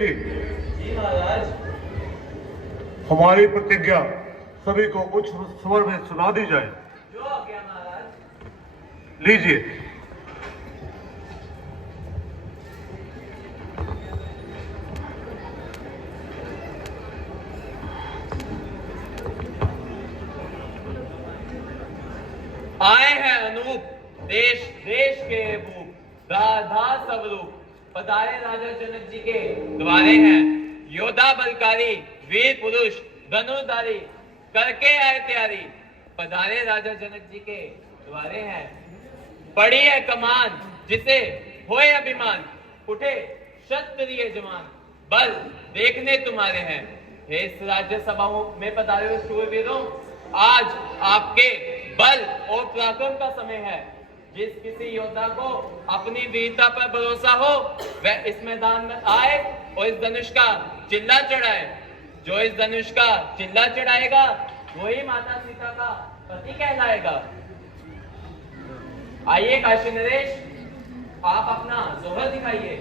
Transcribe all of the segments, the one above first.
जी जी महाराज। हमारी प्रतिज्ञा सभी को उच्च स्वर में सुना दी जाए। जो आज्ञा महाराज। लीजिए। आए हैं अनूप देश देश के भूप राधा सब रूप पधारे राजा जनक जी के द्वारे हैं योद्धा बलकारी वीर पुरुष धनुर्धारी करके आए तैयारी पधारे राजा जनक जी के द्वारे हैं पड़ी है कमान जिसे होए अभिमान उठे क्षत्रिय जवान बल देखने तुम्हारे हैं हे इस राज्य सभाओं में पधारे हुए शूरवीरों आज आपके बल और पराक्रम का समय है जिस किसी योद्धा को अपनी वीरता पर भरोसा हो वह इस मैदान में आए और इस धनुष का चिल्ला चढ़ाए जो इस धनुष का चिल्ला चढ़ाएगा वही माता सीता का पति कहलाएगा। आइए काशी नरेश आप अपना जोहर दिखाइए।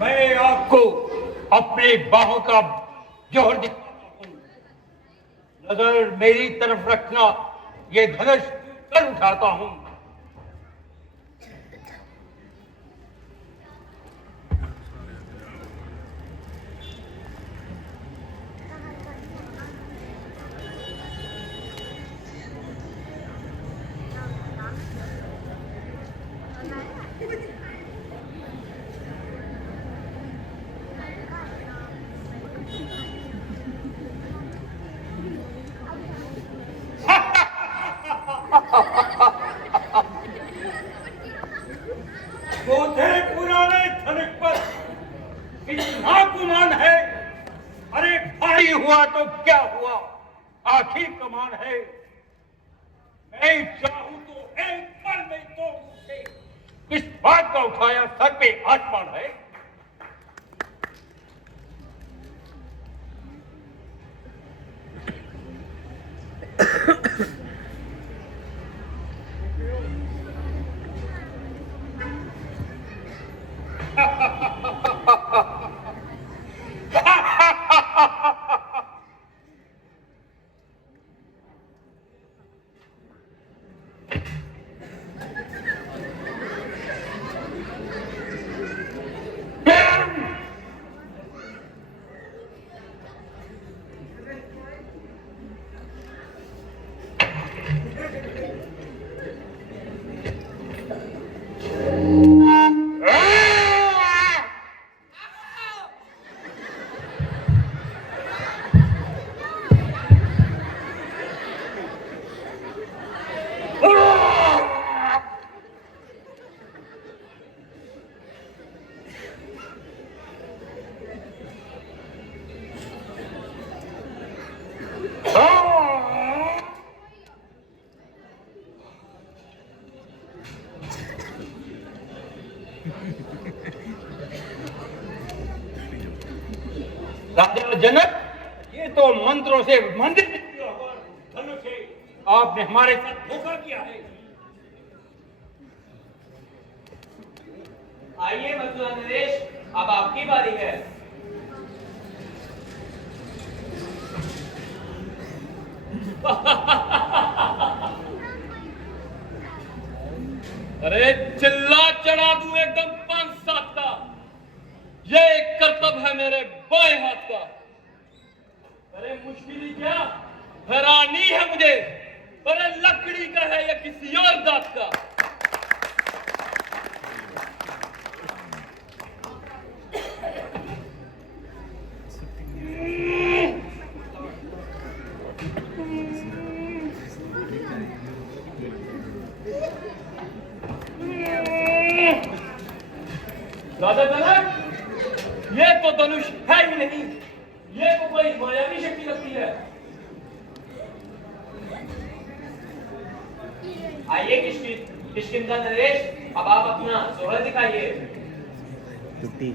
मैं आपको अपनी बाहों का जोहर दिखाता हूं। नजर मेरी तरफ रखना ये धनुष कर उठाता हूं। चौथे पुराने धनुष पर कितना गुमान है। अरे भारी हुआ तो क्या हुआ आखिर कमान है। मैं चाहूं तो एक पल में तोड़ उसे किस बात का उठाया सर पे आसमान है। राजा जनक ये तो मंत्रों से मंदिर धनुष है। आपने हमारे साथ धोखा किया है। आइए मथुरा नरेश अब आपकी बारी है। अरे चिल्ला चढ़ा दूं एकदम 5-7 का ये एक कर्तव्य है मेरे बाएं हाथ का। अरे मुश्किल ही क्या हैरानी है मुझे अरे लकड़ी का है या किसी और दांत का। राजा जनक ये तो धनुष है ही नहीं ये तो कोई मायावी शक्ति लगती है। आइए किष्किंधा नरेश अब आप अपना जोहर दिखाइए। टूटी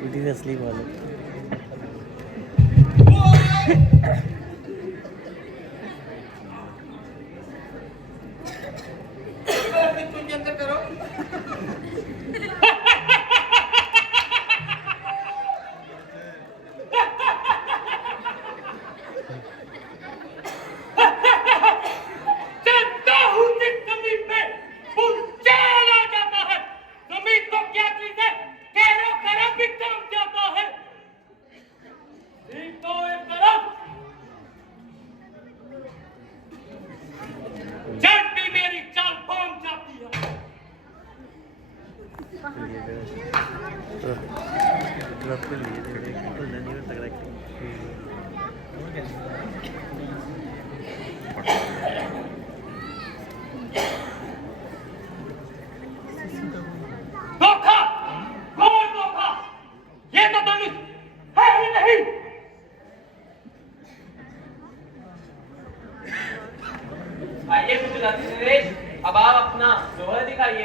टूटी असली वाले आइए गुजरात नरेश, अब आप अपना जोहर दिखाइए।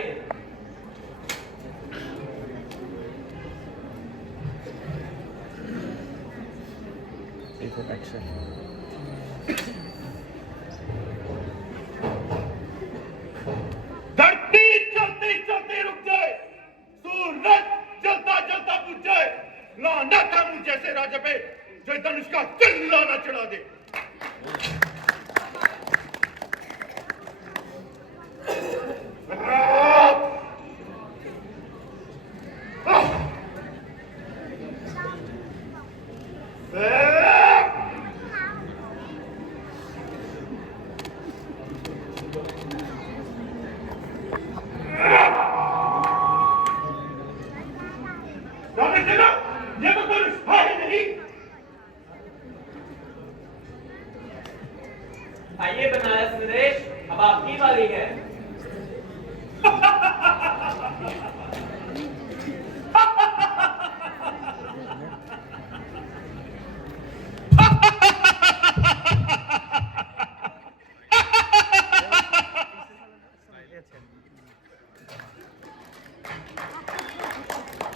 एक्शन। धरती चलती चलती रुक जाए, सूरज जलता जलता बुझ जाए, लानत है मुझ जैसे राजा पे जो धनुष का चिल्लाना चढ़ा दे। ये तो धनुष है ही नहीं। आइए बनारस नरेश, अब आपकी बारी है।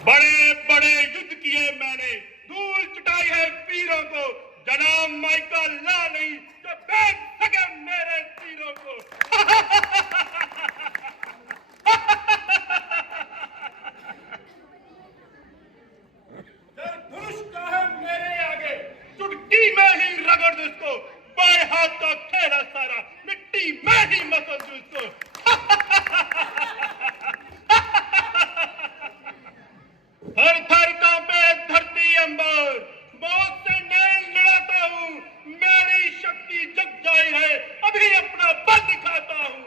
बड़े बड़े युद्ध किए मैंने, धूल चटाई है वीरों को, जनाब माइकल ला नहीं जो बेच सके मेरे तीरों को। धनुष का है मेरे आगे, चुटकी में ही रगड़ दो इसको, बाएं हाथ का खेला सारा मिट्टी में ही मसल दो इसको। हर थर कांपे धरती अंबर, मौत से नैन लड़ाता हूँ, मेरी शक्ति जग जाहिर है, अभी अपना बल दिखाता हूँ।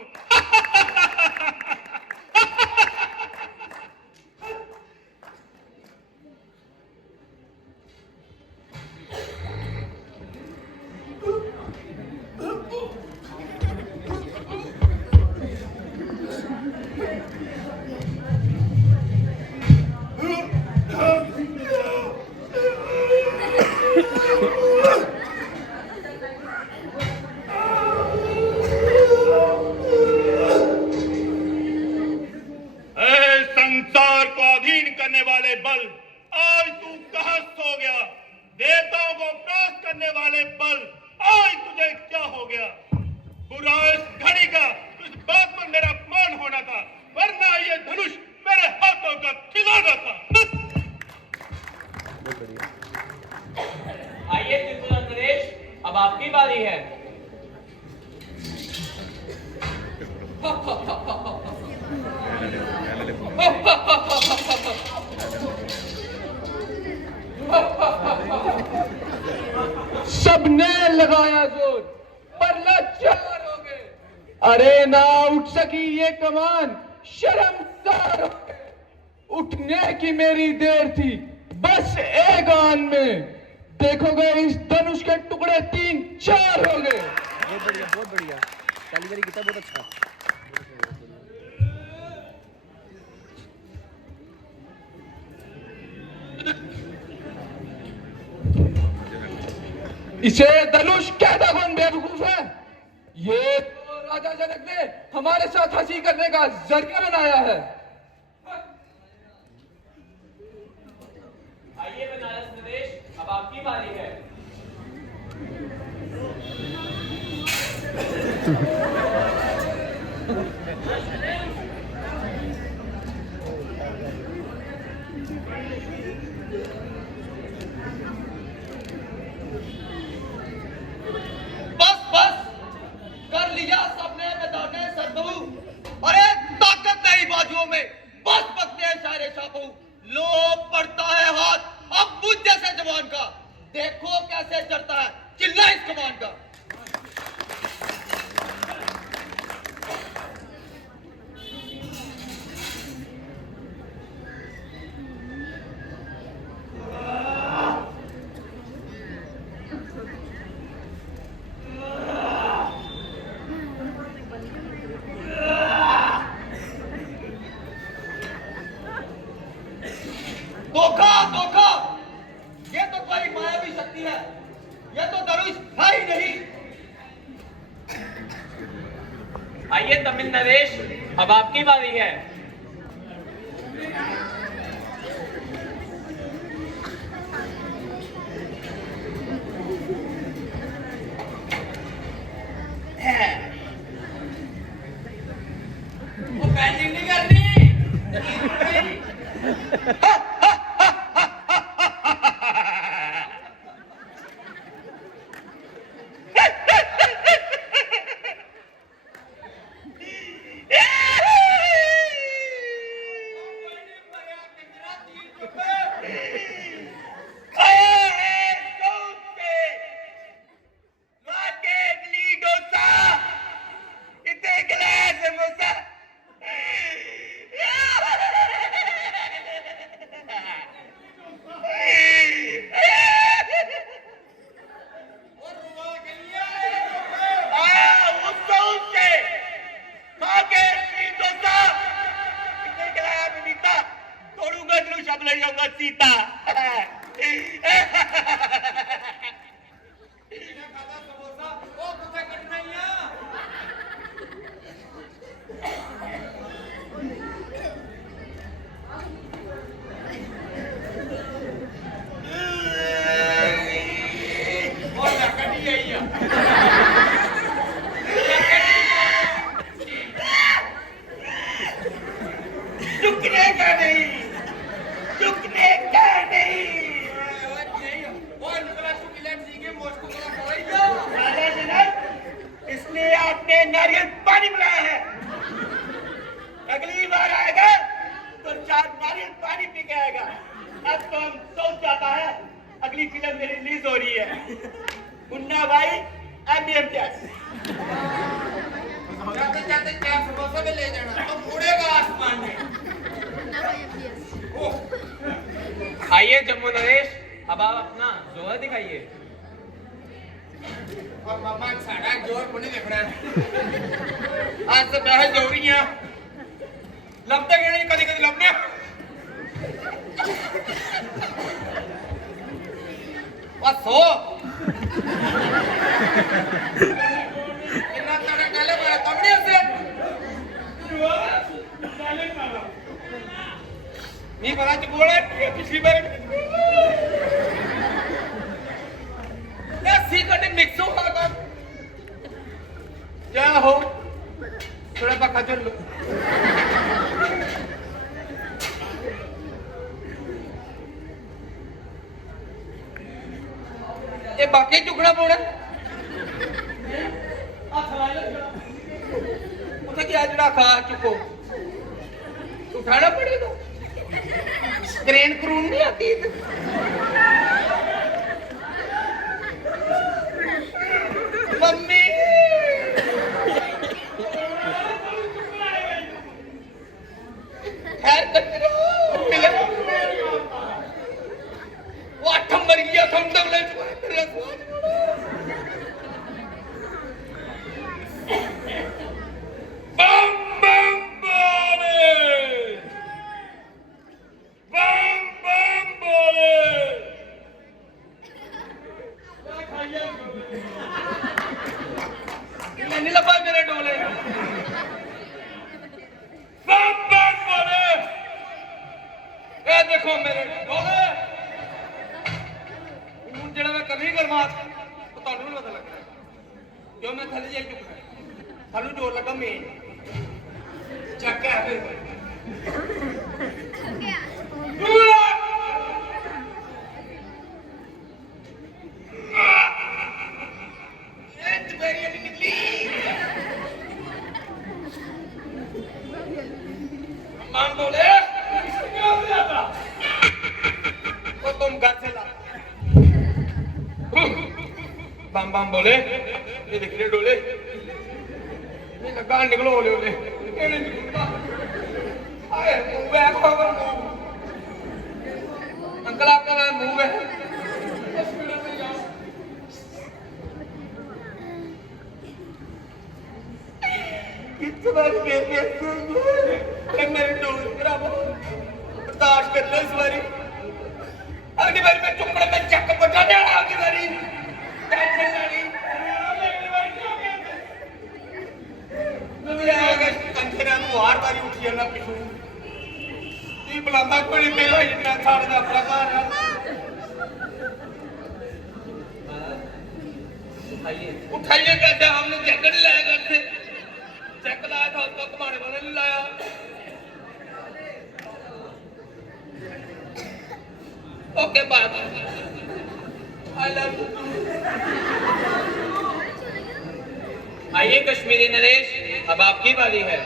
संसार को अधीन करने वाले बल, आज तू कहां सो गया? देवताओं को त्रास करने वाले बल, आज तुझे क्या हो गया? बुरा इस घड़ी का, इस बात पर मेरा अपमान होना था, वरना ये धनुष मेरे हाथों का खिलौना था। आइए त्रिपुरा नरेश, अब आपकी बारी है। सबने लगाया जोर पर लाचार हो गए, अरे ना उठ सकी ये कमान, शर्मसार हो गए। उठने की मेरी देर थी, बस एक आन में देखोगे इस धनुष के टुकड़े 3-4 हो गए। बहुत बढ़िया, बहुत बढ़िया। कालीगरी गीता बहुत अच्छा। इसे धनुष कहता कौन बेवकूफ है? ये तो राजा जनक ने हमारे साथ हंसी करने का जरिया बनाया है। आइए बनारस नरेश, अब आपकी बारी है। बस बस कर लिया सबने मैदाने सरदू, अरे ताकत नहीं बाजुओं में, बस बकते हैं सारे छापू। लो पड़ता है हाथ अब बुझ जैसे जवान का, देखो कैसे चढ़ता है चिल्ला इस कमान का। आइए तमिल नरेश, अब आपकी बारी है। वो बैटिंग नहीं करनी। इसलिए आपने नारियल पानी बुलाया है। अगली बार आएगा तो 4 नारियल पानी पी के आएगा। अब तो हम सोच जाता है, अगली फिल्म मेरी रिलीज हो रही है, मुन्ना भाई IBM टेस्ट। जाते जाते क्या समोसा में ले जाना तो उड़ेगा आसमान में। आइए जम्मू नरेश, अब आप अपना जोर दिखाइए। और मामा साड़ा जोर को नहीं देखना है। आज से बहस हो रही है, लबते कि नहीं, कभी कभी लबने। बस हो इतना तड़ा डाले बड़ा कमरे से नहीं पता चुकोड़े पिछली बार सी कटे मिक्स होगा क्या हो थोड़ा पक्का चल लो। ये बाकी चुकना पड़ा उसे क्या जड़ा खा चुको उठाना पड़ेगा। क्रेन क्रून नहीं आती मम्मी। खैर करते मिले वो अठम मर गया थम तक ले बम बम बोले बम बम बोले नहीं लपा मेरे डोले बम बम बोले। ए देखो मेरे डोले जड़ा मैं करनी करवा तो ਤੁਹਾਨੂੰ ਨਹੀਂ ਪਤਾ ਲੱਗਣਾ ਜੋ ਮੈਂ ਥੱਲੇ ਜਾਈ ਚੁੱਕਾ ਸਾਨੂੰ ਜੋਰ ਲੱਗਾ ਮੇਨ ਚੱਕਾ ਫਿਰ ਇਹ ਤੇਰੀ ਅਲੀ ਨਿਕਲੀ मां बोले क्या हो जाता वो तुम घर से ला बम बम बोले ये देख रहे डोले ये लगा निकलो बोले बोले अरे मुंह है खबर अंकल आपका मुंह है कितने बार मेरे डोले मेरा बर्दाश्त कर लो इस बारी। अगली बारी मैं चुपड़े में चक्कर बचा देना अगली बारी टेंशन नहीं। तू हर बारी उठ जाना पिछू ये बुलांदा कोई मेरा इतना सारे दा अपना घर है उठाइए कहते हमने चेक नहीं लाया करते चेक लाया था उसको तुम्हारे वाले नहीं लाया okay bye I love you आइए कश्मीरी नरेश, अब आपकी बारी है।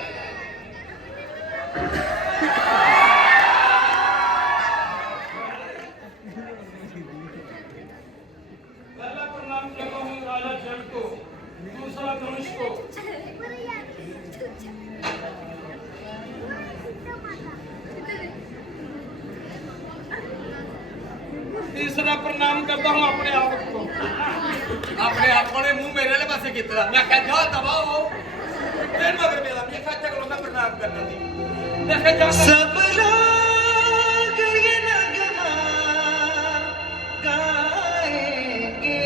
पहला प्रणाम करता हूँ राजा जनक को, दूसरा धनुष को। तीसरा प्रणाम करता हूँ अपने आप को। अपने आप ने मुंह मेरे ले पासे कितना मैं कह जा दबाओ फिर मगर मेरा मैं कह चलो मैं प्रणाम करना दी मैं कह जा सब लोग ये नगमा गाएंगे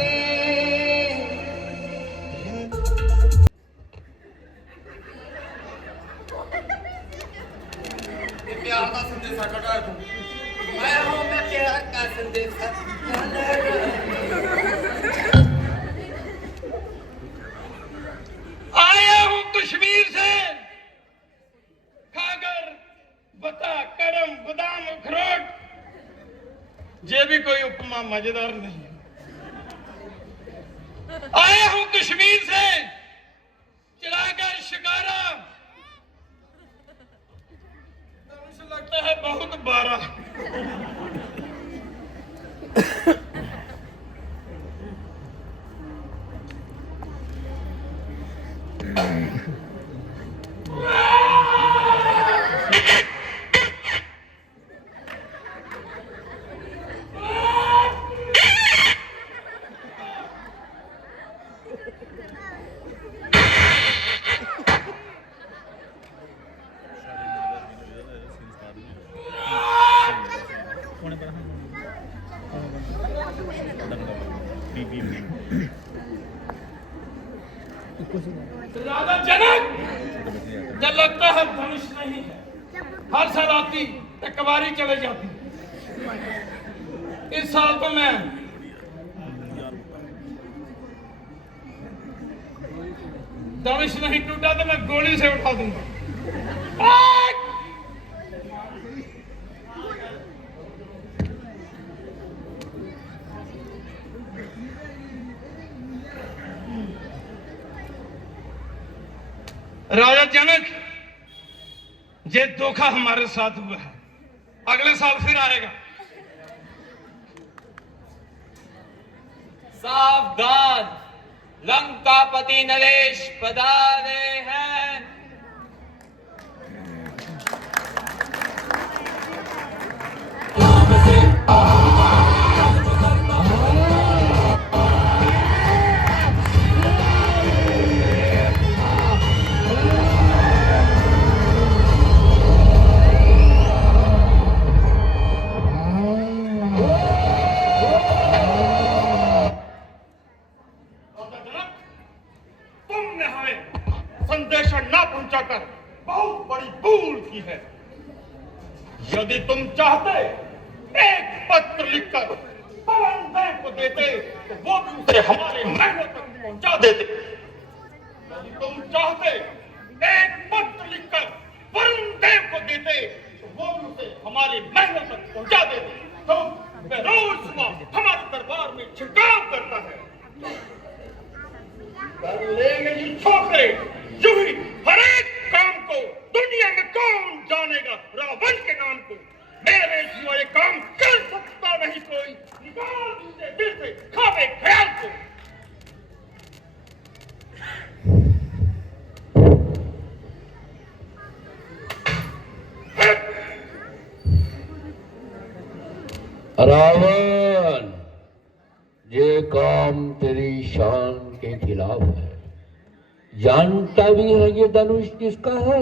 ये प्यार का संदेशा कटा दूं मैं हूं मैं प्यार का संदेशा आया हूं कश्मीर से खाकर बता करम बादाम अखरोट ये भी कोई उपमा मजेदार नहीं आया हूं कश्मीर से चलाकर शिकारा मुझे लगता है बहुत बारा राजा जनक जब लगता है धनुष नहीं है हर साल आती कबारी चले जाती इस साल तो मैं धनुष नहीं टूटा तो मैं गोली से उठा दूंगा राजा जनक ये धोखा हमारे साथ हुआ है अगले साल फिर आएगा सावधान, लंकापति नरेश पधारे हैं। संदेशा ना पहुंचाकर बहुत बड़ी भूल की है यदि तुम चाहते एक पत्र लिखकर पवन देव को देते तो वो भी उसे हमारे महलों तक पहुंचा देते यदि तुम चाहते एक पत्र लिखकर वरुण देव को देते तो वो भी उसे हमारे महलों तक पहुंचा देते तो वह रोज सुबह हमारे दरबार में छिड़काव करता है कर लेंगे ये छोकरे यूं ही हर एक काम को दुनिया में कौन जानेगा रावण के नाम को मेरे सिवा ये काम कर सकता नहीं कोई निकाल दीजिए दिल से खावे ख्याल को रावण ये काम तेरी शान के खिलाफ है जानता भी है ये धनुष किसका है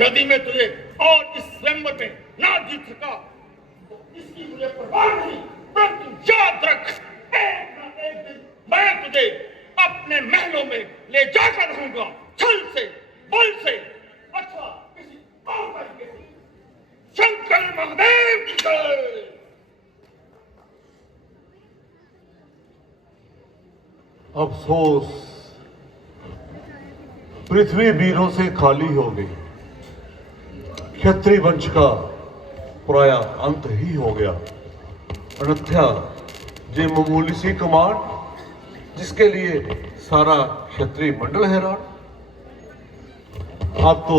यदि मैं तुझे और इस स्वयंवर में ना जीत सका तो इसकी मुझे परवाह नहीं मगर तू याद रख, एक ना एक दिन मैं तुझे अपने महलों में ले जाकर रहूंगा, छल से, बल से, अथवा किसी और तरीके से। शंकर महादेव की जय। अफसोस, पृथ्वी वीरों से खाली हो गई। क्षत्रिय वंश का प्राय अंत ही हो गया। अन्यथा ये मामूली सी कमांड जिसके लिए सारा क्षत्रिय मंडल हैरान। अब तो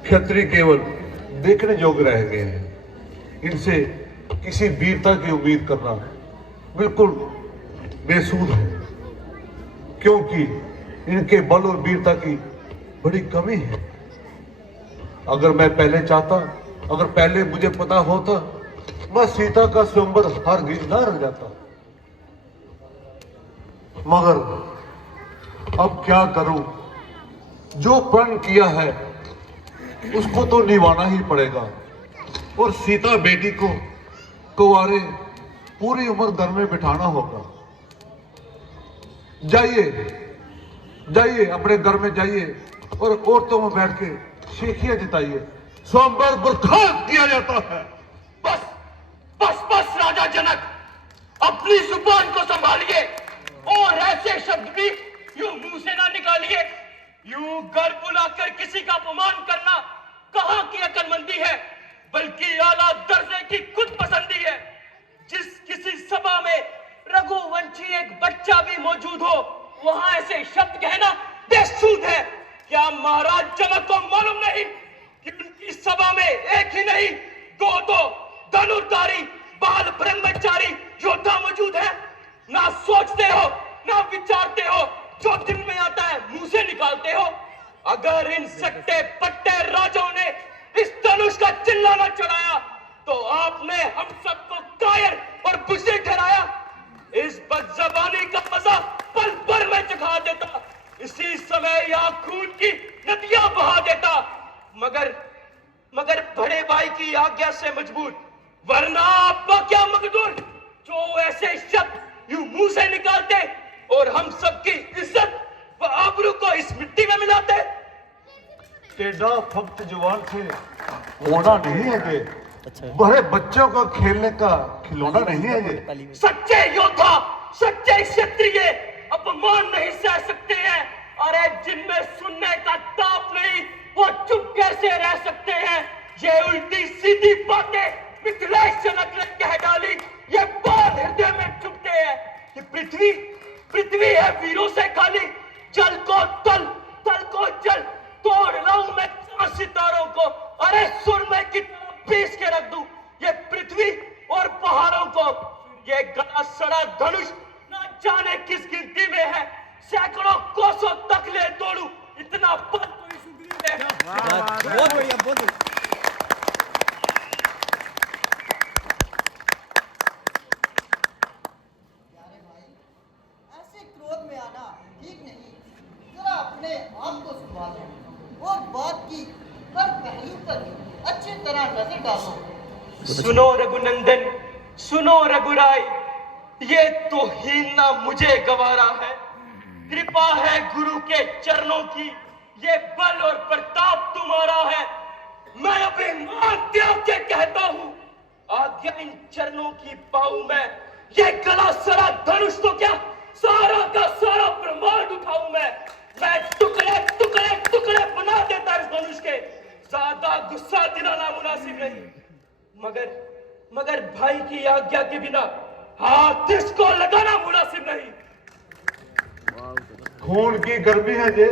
क्षत्रिय केवल देखने योग्य रह गए हैं। इनसे किसी वीरता की उम्मीद करना बिल्कुल बेसूद है, क्योंकि इनके बल और वीरता की बड़ी कमी है। अगर मैं पहले चाहता, अगर पहले मुझे पता होता, मैं सीता का स्वयंवर हरगिज ना रह जाता। मगर अब क्या करूं? जो प्रण किया है उसको तो निभाना ही पड़ेगा। और सीता बेटी को कुंवारे पूरी उम्र घर में बिठाना होगा। जाइए जाइए, अपने घर में जाइए और औरतों में बैठ के शेखियां जिताइए। स्वयंवर बर्खास्त किया जाता है। बस बस बस राजा जनक, अपनी जुबान को संभालिए और ऐसे शब्द भी यूं मुंह से ना निकालिए। यूं घर बुलाकर किसी का अपमान करना कहां की अक्लमंदी है, बल्कि आला दर्जे की खुद पसंदी है। जिस किसी सभा में रघुवंशी एक बच्चा भी मौजूद हो, वहां ऐसे शब्द कहना बेसूद है। क्या महाराज जनक को मालूम नहीं कि उनकी सभा में एक ही नहीं, दो धनुर्धारी बाल ब्रह्मचारी योद्धा मौजूद है? ना सोचते हो, ना विचारते हो, जो दिल में आता है मुंह से निकालते हो। अगर इन सट्टे पट्टे राजाओं ने इस धनुष का चिल्लाना चढ़ाया, तो आपने हम सबको कायर और बुज़दिल ठहराया। इस बदज़बानी का मजा पल भर में चखा देता, इसी समय यहाँ खून की नदियां बहा देता। मगर बड़े भाई की आज्ञा से मजबूर, वरना आपका क्या मकदूर, जो ऐसे शब्द यूं मुंह से निकालते और हम सबकी इज्जत व आबरू को इस मिट्टी में मिलाते। टेढ़ा फक्त जुबान से होना नहीं है ये, बड़े बच्चों का खेलने का खिलौना नहीं है ये। सच्चे योद्धा, सच्चे क्षत्रिय अपमान नहीं सह सकते हैं। अरे जिनमें सुनने का ताप नहीं, वो चुप कैसे रह सकते हैं? ये उल्टी सीधी बातें मिथिलेश जनक ने कह डाली, ये बात हृदय में चुभते हैं कि पृथ्वी है वीरों से खाली। जल को तल, तल को जल, तोड़ लाऊं मैं सितारों को। अरे सुर में कितना पीस के रख दूं ये पृथ्वी और पहाड़ों को। ये गला सड़ा धनुष ना जाने किस गिनती में है, सैकड़ों कोसों तक ले दौड़ूं, इतना बल तो इस उंगली में है। बहुत बढ़िया, बहुत बढ़िया। ऐसे क्रोध में आना ठीक नहीं। जरा अपने आप को संभालो और बात की हर पहलू पर अच्छी तरह नजर डालो। सुनो रघुनंदन, सुनो रघुराय, ये तो हीना मुझे गवारा है। कृपा है गुरु के चरणों की, ये बल और प्रताप तुम्हारा है। मैं अभिमान त्याग के कहता हूँ, आज्ञा इन चरणों की पाऊं मैं। ये गला सड़ा धनुष तो क्या, सारा का सारा ब्रह्मांड उठाऊं मैं। टुकड़े टुकड़े टुकड़े बना देता इस धनुष के, ज्यादा गुस्सा दिलाना मुनासिब नहीं। मगर भाई की आज्ञा के बिना हाथ इसको लगाना मुनासिब नहीं। खून की गर्मी है ये,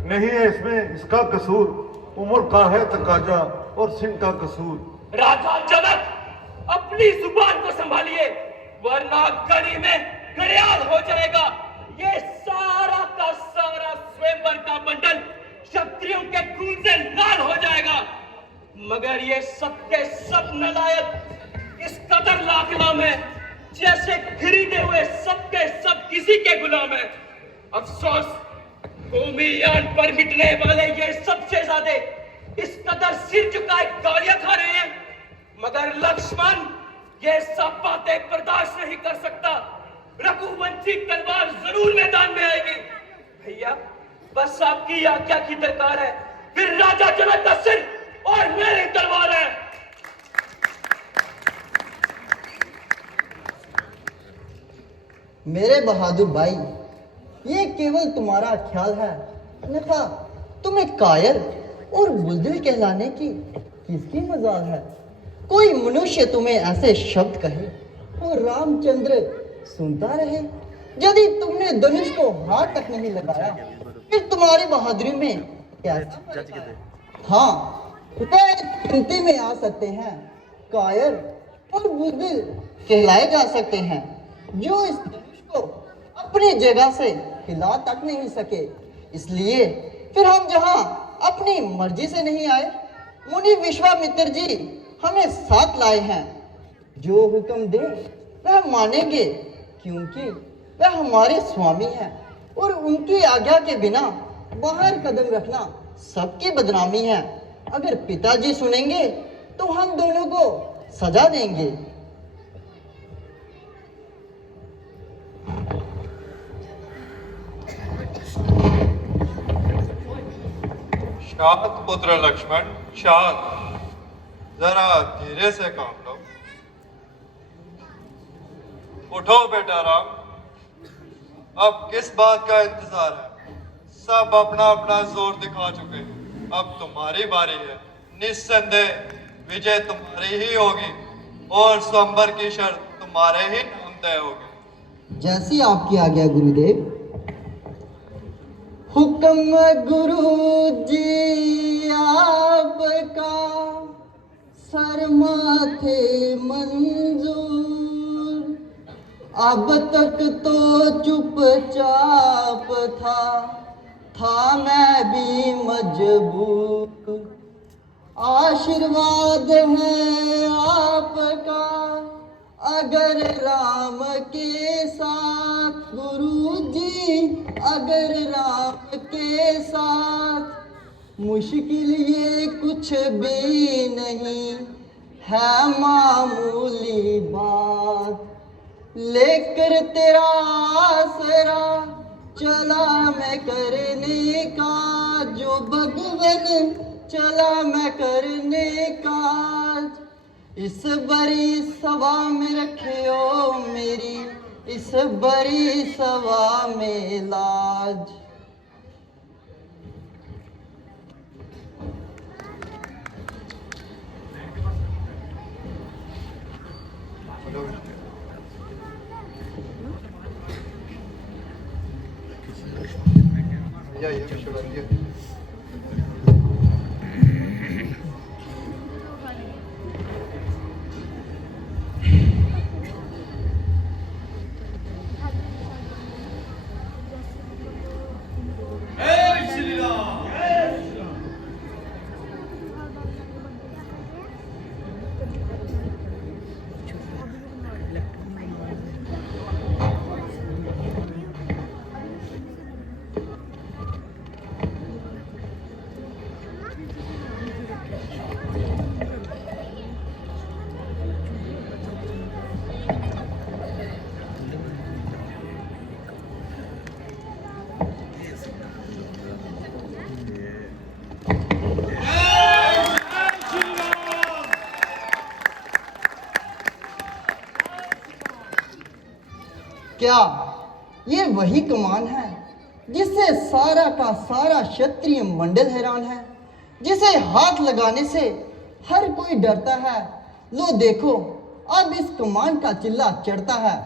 नहीं है इसमें इसका कसूर। उम्र का है तकाजा और सिंह का कसूर। राजा जनक, अपनी जुबान को संभालिए, वरना गली में घड़ियाल हो जाएगा। ये सारा का सारा स्वयंवर का मंडल क्षत्रियों के खून से लाल हो जाएगा। मगर ये सब के सब नलायक इस कदर लाखलाम है, जैसे खरीदे हुए सब के सब किसी के गुलाम है। अफसोस, कौमी यान पर मिटने वाले ये सबसे ज्यादा इस कदर सिर झुकाए गालियां खा रहे हैं। मगर लक्ष्मण, ये सब बातें बर्दाश्त नहीं कर सकता। रघुवंशी तलवार जरूर मैदान में आएगी। भैया बस आपकी आज्ञा की दरकार है, फिर राजा जनक का सिर और मेरी तलवार है। मेरे बहादुर भाई, ये केवल तुम्हारा ख्याल है, अन्यथा तुम्हें कायर और बुज़दिल कहलाने की किसकी मजाल है? कोई मनुष्य तुम्हें ऐसे शब्द कहे और रामचंद्र सुनता रहे। यदि तुमने धनुष को हाथ तक नहीं लगाया, फिर तुम्हारी बहादुरी में क्या? हाँ, वे गिनती में आ सकते हैं, कायर और बुज़दिल कहलाए जा सकते हैं, जो इस धनुष को अपनी जगह से हिला तक नहीं सके। इसलिए फिर हम जहां अपनी मर्जी से नहीं आए, मुनि विश्वामित्र जी हमें साथ लाए हैं। जो हुक्म दे वह मानेंगे, क्योंकि वह हमारे स्वामी हैं और उनकी आज्ञा के बिना बाहर कदम रखना सबकी बदनामी है। अगर पिताजी सुनेंगे तो हम दोनों को सजा देंगे। शांत पुत्र लक्ष्मण, शांत। जरा धीरे से काम लो। उठो बेटा राम, अब किस बात का इंतजार है? सब अपना अपना जोर दिखा चुके हैं, अब तुम्हारी बारी है। निस्संदेह विजय तुम्हारी ही होगी और स्वयंवर की शर्त तुम्हारे ही नाम तय होगी। जैसी आपकी आज्ञा गुरुदेव। हुक्म गुरु जी आपका, सर माथे मंजूर। अब तक तो चुपचाप था मैं भी मजबूर। आशीर्वाद है आपका अगर राम के साथ, गुरु जी अगर राम के साथ। मुश्किल ये कुछ भी नहीं है, मामूली बात। लेकर तेरा आसरा चला मैं करने का, जो भगवन चला मैं करने का। इस बड़ी सभा में रखियो मेरी, इस बड़ी सभा में लाज। ये विश्ववंदिय। क्या ये वही कमान है जिससे सारा का सारा क्षत्रिय मंडल हैरान है, जिसे हाथ लगाने से हर कोई डरता है? लो देखो, अब इस कमान का चिल्ला चढ़ता है।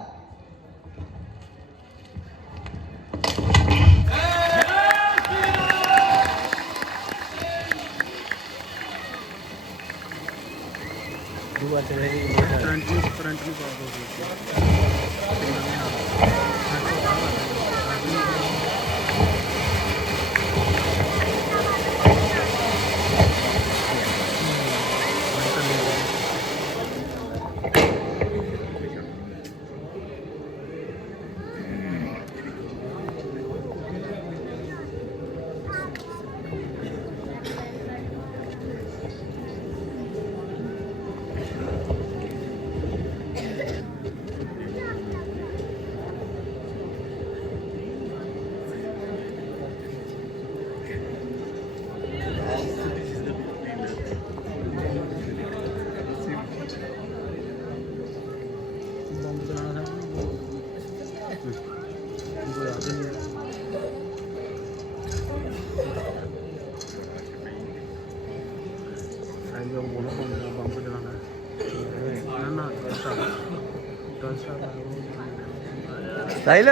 साहिल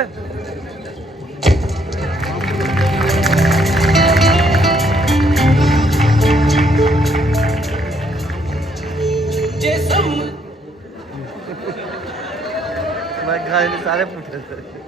मैं सारे पूछ रहे थे